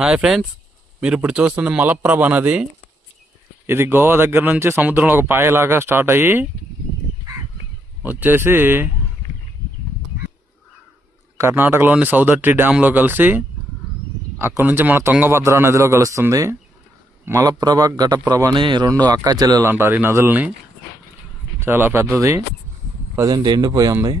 Hi friends, మీరు ఇప్పుడు చూస్తుంది మలప్రభ నది. ఇది గోవా దగ్గర నుంచి సముద్రంలో ఒక పాయలాగా స్టార్ట్ అయ్యి వచ్చేసి కర్ణాటకలోని సౌదత్తి డ్యాంలో కలిసి అక్కడ నుంచి మన తుంగభద్ర నదిలో కలుస్తుంది. మలప్రభ, ఘటప్రభ అని రెండు అక్కా చెల్లెలు అంటారు ఈ నదుల్ని. చాలా పెద్దది, ప్రజెంట్ ఎండిపోయి ఉంది.